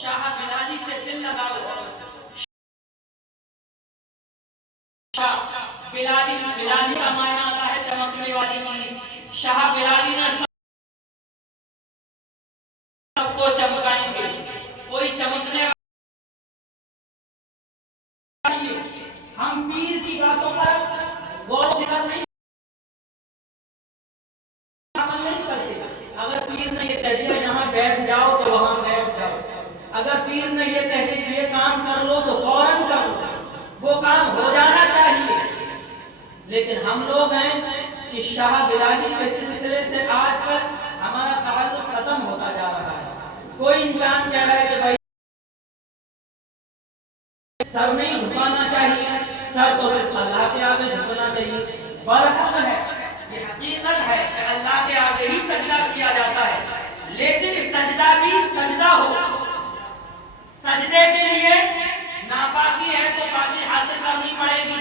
شاہ بلالی سے دل لگاؤ. شاہ بلالی کا معنی آتا ہے چمکنے والی چیز. شاہ بلالی نے سب کو چمکائیں گے. کوئی چمکنے والی. ہم پیر کی باتوں پر غور و فکر نہیں کرتے. اگر پیر نے یہ کہہ دیا یہاں بیٹھ جاؤ تو وہاں بیٹھ جاؤ. اگر پیر نے یہ کہہ دیا یہ کام کر لو تو فوراً کر لو. وہ کام ہو جانا چاہیے. لیکن ہم لوگ ہیں کہ شاہ بلالی کے سلسلے سے آج کل ہمارا تعلق ختم ہوتا جا رہا ہے. کوئی انسان کہہ رہا ہے کہ بھائی سر نہیں جھکانا چاہیے, سر تو صرف اللہ کے آگے جھکنا چاہیے. برحق ہے, یہ حقیقت ہے کہ اللہ کے آگے ہی سجدہ کیا جاتا ہے. لیکن سجدہ بھی سجدہ ہو. سجدے کے لیے ناپاکی ہے تو پاکی حاصل کرنی پڑے گی.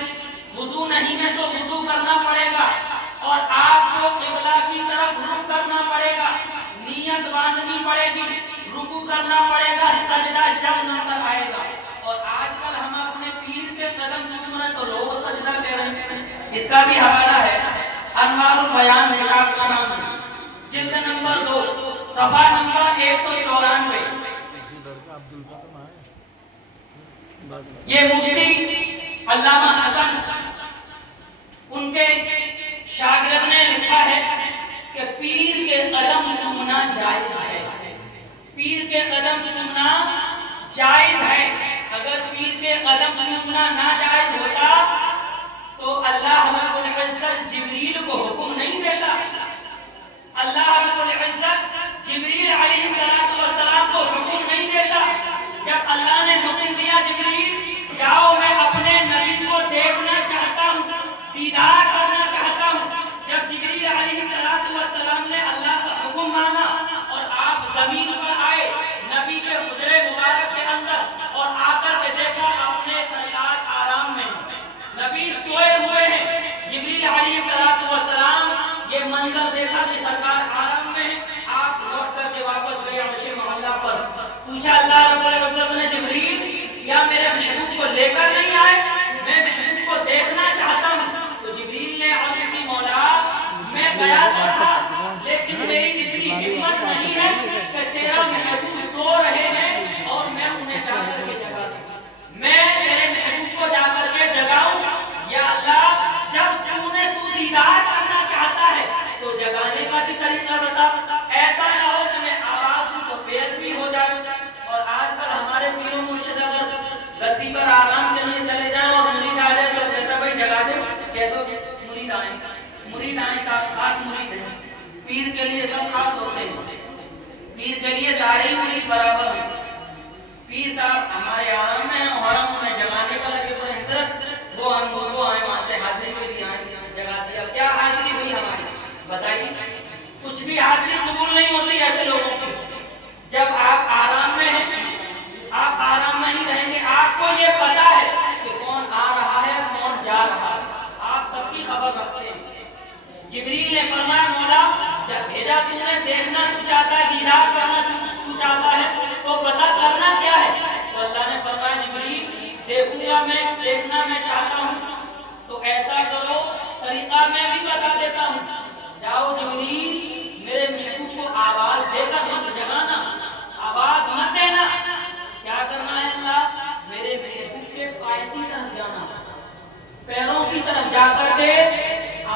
وضو نہیں ہے تو وضو کرنا پڑے گا. اور آپ کو قبلہ کی طرف رخ کرنا پڑے گا. نیت باندھنی پڑے گی. رکوع کرنا پڑے گا. سجدہ جب نمبر آئے گا. اور آج کل ہم اپنے پیر کے قدم چوم رہے تو لوگ سجدہ کہہ رہے ہیں. اس کا بھی حوالہ ہے انوار البیان کتاب کا نام ہے, جلد نمبر 2 صفحہ نمبر 194. یہ مفتی علامہ حسن ان کے شاگرد نے لکھا ہے کہ پیر کے قدم چومنا جائز ہے. پیر کے قدم چومنا جائز ہے. اگر پیر کے قدم چومنا ناجائز ہوتا تو اللہ رب العزت جبریل کو حکم نہیں دیتا. اللہ رب العزت جبریل علیہ السلام کو حکم نہیں دیتا. جب اللہ نے حکم دیا جبریل جاؤ میں اپنے نبی کو دیکھنا چاہتا ہوں, دیدار کرنا چاہتا ہوں. جب جبریل علیہ السلام نے اللہ کا حکم مانا اور آپ زمین پر آئے نبی کے حجرے مبارک کے اندر, اور آ کر کے دیکھا اپنے سرکار آرام میں, نبی سوئے ہوئے ہیں. جبریل علیہ السلام یہ منظر دیکھا کہ سرکار آرام میں ہیں. آپ لوٹ کر کے واپس گئے عرش معلیٰ پر. پوچھا اللہ رب العزت نے جبریل کیا میرے محبوب کو لے کر نہیں آئے؟ میں محبوب کو دیکھنا چاہتا ہوں. تو جبریل نے عرض کی مولا میں گیا تو تھا لیکن میری اتنی ہمت نہیں ہے کہ تیرا محبوب سو رہے ہیں اور میں انہیں جا کر کے جگا دوں. میں تیرے محبوب کو جا کر کے جگاؤں. یا اللہ جب تو دیدار کرنا چاہتا ہے تو جگانے کا بھی طریقہ بتا. ایسا نہ ہو کہ میں آواز دوں تو بے ادبی ہو جائے. اور آج کل ہمارے پیر و مرشد اگر گدی پر آرام کے لیے چلے جائیں اور مرید آ جائے تو کہتا بھائی جگا دے, کہہ دو مرید آئیں. مرید آئیں صاحب خاص مرید ہیں. پیر کے لیے سب خاص ہوتے ہیں. پیر کے لیے سارے ہی مرید برابر ہیں. پیر صاحب ہمارے آرام میں حرم میں جگانے کا لگے پڑے. حضرت وہ آئیں وہاں سے حاضری کے لیے آئیں جگا دیا. کیا حاضری ہوئی ہماری بتائیے؟ کچھ بھی حاضری قبول نہیں ہوتی ایسے لوگوں کی. جب آپ آرام میں ہیں آپ آرام میں ہی رہیں گے. آپ کو یہ پتا ہے کہ کون آ رہا ہے کون جا رہا ہے, آپ سب کی خبر رکھتے ہیں. جبریل نے فرمایا مولا جب بھیجا تو نے دیکھنا تو چاہتا ہے, دیدار کرنا تو چاہتا ہے تو بتا کرنا کیا ہے؟ تو اللہ نے فرمایا جبریل دیکھوں گا میں, دیکھنا میں چاہتا ہوں تو ایسا کرو طریقہ میں بھی بتا دیتا ہوں. جاؤ جبریل میرے محبوب کو آواز دے کر مت جگانا, آواز مت دینا. کیا کرنا ہے اللہ؟ میرے محبوب کے پائے کی طرف جانا, پیروں کی طرف جا کر کے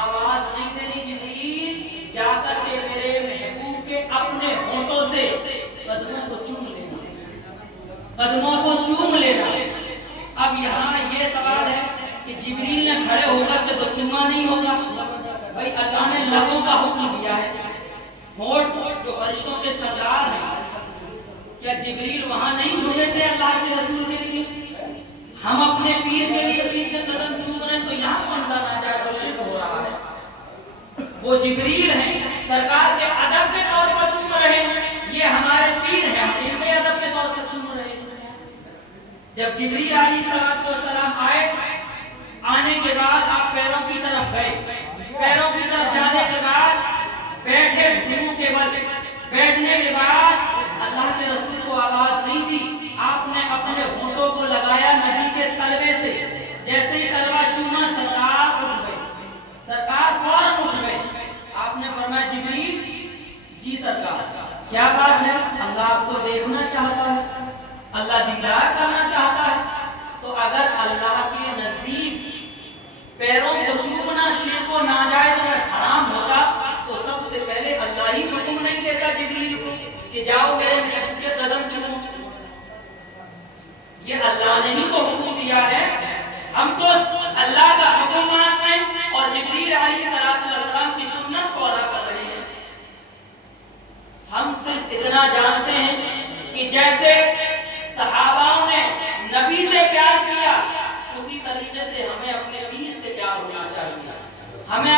آواز نہیں دینی. جبریل جا کر کے میرے محبوب کے اپنے ہونٹوں سے قدموں کو چوم لینا, قدموں کو چوم لینا. اب یہاں یہ سوال ہے کہ جبریل نے کھڑے ہو کر کے تو چوما نہیں ہوگا. بھائی اللہ نے لبوں کا حکم دیا ہے, ہونٹ جو فرشتوں کے سردار ہیں, کیا جبریل وہاں نہیں جھکے تھے اللہ کے رسول کے لیے؟ ہم اپنے پیر کے لیے پیر کے قدم چوم رہے ہیں تو یہاں کون سا ناجائز اور شرک ہو رہا ہے؟ وہ جبریل ہیں سرکار کے ادب کے طور پر چوم رہے ہیں, یہ ہمارے پیر ہیں ہم ان کے ادب کے طور پر چوم رہے ہیں. جب جبریل علیہ السلام آئے, آنے کے بعد آپ پیروں کی طرف گئے, پیروں کی طرف جانے کے بعد بیٹھے گھٹنوں کے بل, بیٹھنے کے بعد اللہ کے رسول کو آواز نہیں دی. دیدار کرنا چاہتا ہے، تو اگر اللہ کے نزدیک پیروں کو چومنا شرک و ناجائز اگر حرام ہوتا تو سب سے پہلے اللہ ہی حکم نہیں دیتا جبریل کو کہ جاؤ میرے محبوب کے قدم چومو۔ یہ اللہ نے ہی تو حکم دیا ہے، ہم تو اللہ کا حکم مان رہے ہیں اور جبریل علیہ السلام کی سنت کو ادا کر رہے ہیں۔ ہم صرف اتنا جانتے ہیں کہ جیسے صحابہ نے نبی سے پیار کیا، اسی طریقے سے ہمیں اپنے پیر سے پیار ہونا چاہیے، ہمیں